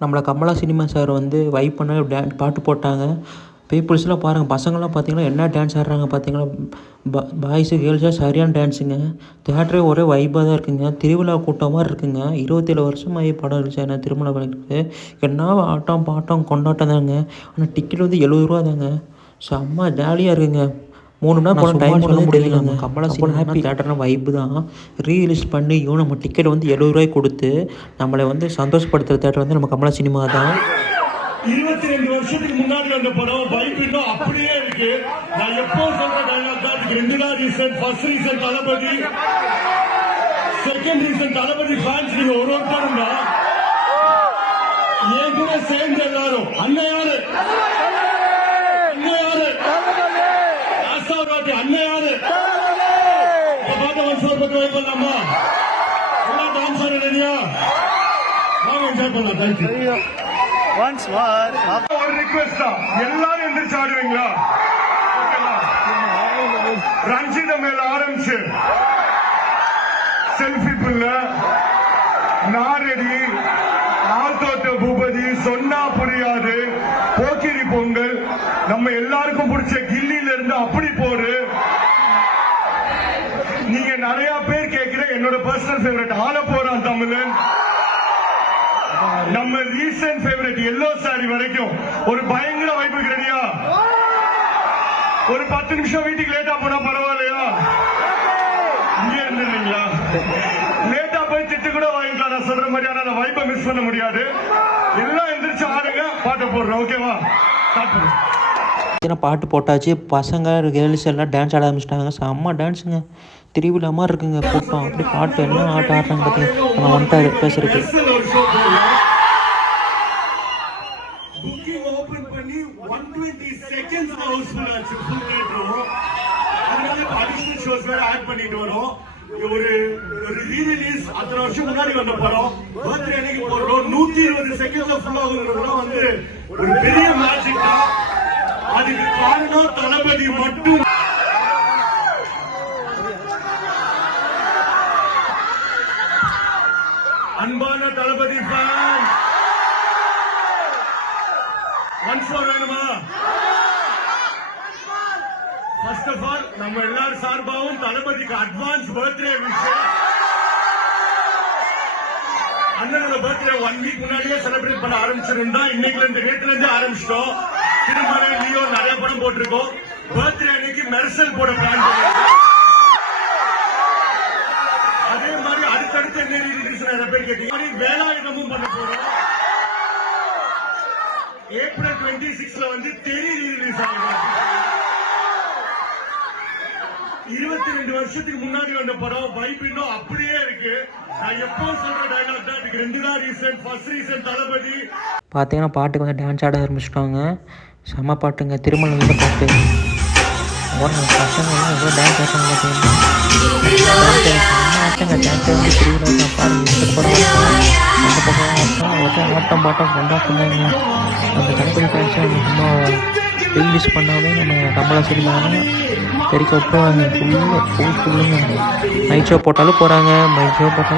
நம்மளை Kamala cinema sir வந்து vibe பண்ண பாட்டு போட்டாங்க. பீப்புள்ஸ்லாம் பாருங்கள், பசங்கள்லாம் பார்த்தீங்கன்னா என்ன டான்ஸ் ஆடுறாங்க பார்த்தீங்களா? பாய்ஸு கேர்ள்ஸாக சரியான டான்ஸுங்க. தேட்டரே ஒரே வைப்பாக தான் இருக்குங்க. திருவிழா கூட்டம் மாதிரி இருக்குங்க. 27 வருஷமாகி படம் ரிலீஸ் ஆன திருமண படத்துக்கு என்ன ஆட்டம் பாட்டம் கொண்டாட்டம் தாங்க. ஆனால் டிக்கெட் வந்து 70 ரூபா தாங்க. செம்ம ஜாலியாக இருக்குங்க. 3 மணி நேரம் போன டைம் சொல்ல முடியலைங்க. கமலா சினிமா தேட்டர்னா வைப்பு தான். ரீரிலீஸ் பண்ணியும் நம்ம டிக்கெட் வந்து 70 ரூபாய்க்கு கொடுத்து நம்மளை வந்து சந்தோஷப்படுத்துகிற தேட்டர் வந்து நம்ம கமலா சினிமா தான். 22 வருஷத்துக்கு முன்னாடி அந்த படம் வைப் இன்னும் அப்படியே இருக்கு. நான் எப்போ சொல்ற டைலாக் தான், இதுக்கு 2 தான் ரீசன். ஃபர்ஸ்ட் ரீசன் தளபதி, செகண்ட் ரீசன் தளபதி ஃபேன்ஸ் நீங்க ஒருத்தரும் தான். என் கூட சேர்ந்து எல்லாரும் அன்னையாரு ஆசாவாட்டி அன்னையாரு பாட்ட வருஷம் பக்கம் வைப் பண்ணலாமா? எல்லாம் டான்ஸ் ஆட ரெடியா? வாங்க என்ஜாய் பண்ணலாம். தேங்க்யூ. ஒரு ரிக்வெஸ்ட் தான், எல்லாரும் எந்திரிச்சு ஆடுவீங்களா? ரஞ்சித மேல ஆரம்பிச்சு செல்ஃபி புல்ல, நாரடி, ஆத்தோட்ட பூபதி, சொன்னா புரியாது, போக்கிரி பொங்கல், நம்ம எல்லாருக்கும் பிடிச்ச கில்லில இருந்து அப்படி போடு. நீங்க நிறைய பேர் கேட்கிற என்னோட பர்சனல் ஃபேவரட் ஆள போறான் தமிழன், நம்ம ரீசன்ட் ஃபேவரட் எல்லோ சாரி வரைக்கும் ஒரு பயங்கர வைப்புக்கு ரெடியா? ஒரு 10 நிமிஷம் வீட்டுக்கு லேட்டா போனா பரவாயில்லையா? இங்கே இருந்துருங்களா? லேட்டா போய் திட்டு கூட வாங்கிக்கலாம். நான் சொல்ற மாதிரி, ஆனா அந்த வைப்பை மிஸ் பண்ண முடியாது. எல்லாம் எந்திரிச்சு ஆடுங்க, பாட்டு போடுறோம். ஓகேவா? பாட்டு போட்டாச்சு. பசங்க கேர்ள்ஸ் எல்லாம் டான்ஸ் ஆட ஆரம்பிச்சிட்டாங்க. செம்ம டான்ஸுங்க. திருவிழா மாதிரி இருக்குங்க கூட்டம். அப்படி பாட்டு என்ன ஆட்டம் ஆடுறாங்க பார்த்தீங்கன்னா. நம்ம வந்துட்டாரு பேசுறதுக்கு. புக்கிங் ஓபன் பண்ணி 120 செகண்ட்ஸ் ஹவுஸ்ஃபுல் ஆச்சு. ஃபுல் தியேட்டரும். அதனால அடிஷனல் ஷோஸ் வேற ஆட் பண்ணிட்டு வரோம். ஒரு ரீ ரிலீஸ் அத்தனை வருஷம் முன்னாடி வந்த படம் பர்த்டே அன்னைக்கு போடுறோம். 120 செகண்ட்ல ஃபுல் ஆகுறது வந்து ஒரு பெரிய மேஜிக் தான். அதுக்கு காரணம் தளபதி மட்டும். அன்பான தளபதி ஃபேன்ஸ், ஒன்ஸ் மோர் வேணுமா? ஃபர்ஸ்ட் ஆஃப் ஆல் நம்ம எல்லாரும் சார்பாகவும் தளபதிக்கு அட்வான்ஸ் பர்த்டே விஷ். அண்ணனோட பர்த்டே 1 வீக் முன்னாடியே செலிப்ரேட் பண்ண ஆரம்பிச்சிருந்தா, இன்னைக்கு இருந்து நேற்றுல இருந்து ஆரம்பிச்சிட்டோம். திருமலை லியோ நிறைய படம் போட்டிருக்கோம். பர்த்டே அன்னைக்கு மெர்சல் போட பிளான் பண்ணிருக்கோம். அதே மாதிரி அடுத்தடுத்த என்ன ரிலீஸ் நிறைய பேர் கேட்டீங்க. வேலாயுதமும் பண்ண போறோம். ஏப்ரல் 26ல வந்து தெரி ரிலீஸ் ஆகும். 22 வருஷத்துக்கு முன்னாடி வந்த படம் வைப் இன்னும் அப்படியே இருக்கு. நான் எப்போ சொல்ற டைலாக் தான், இதுக்கு 2 தான் ரீசன். ஃபர்ஸ்ட் ரீசன் தளபதி. பார்த்தீங்கன்னா பாட்டுக்கு வந்து டான்ஸ் ஆட ஆரம்பிச்சிட்டாங்க. செம்ம பாட்டுங்க. திருமணம் வந்து பாட்டு பசங்கள்லாம் எவ்வளோ டான்ஸ் ஆடுறாங்க பார்த்தீங்கன்னா. ஆட்டங்க டான்ஸை வந்து திருவிழா தான் பாருங்க. அந்த பக்கம் ஆட்டம் பாட்டம் கொண்டாடுறாங்க. அந்த தளபதி ஃபேன்ஸை நம்ம சும்மா ரிலீஸ் பண்ணாலே நம்ம கமலா சினிமாவை தெரிக்க விட்டுருவாங்க. ஃபுல்லுங்க நைட் ஷோ போட்டாலும் போகிறாங்க, மைக் ஷோ போட்டாலும்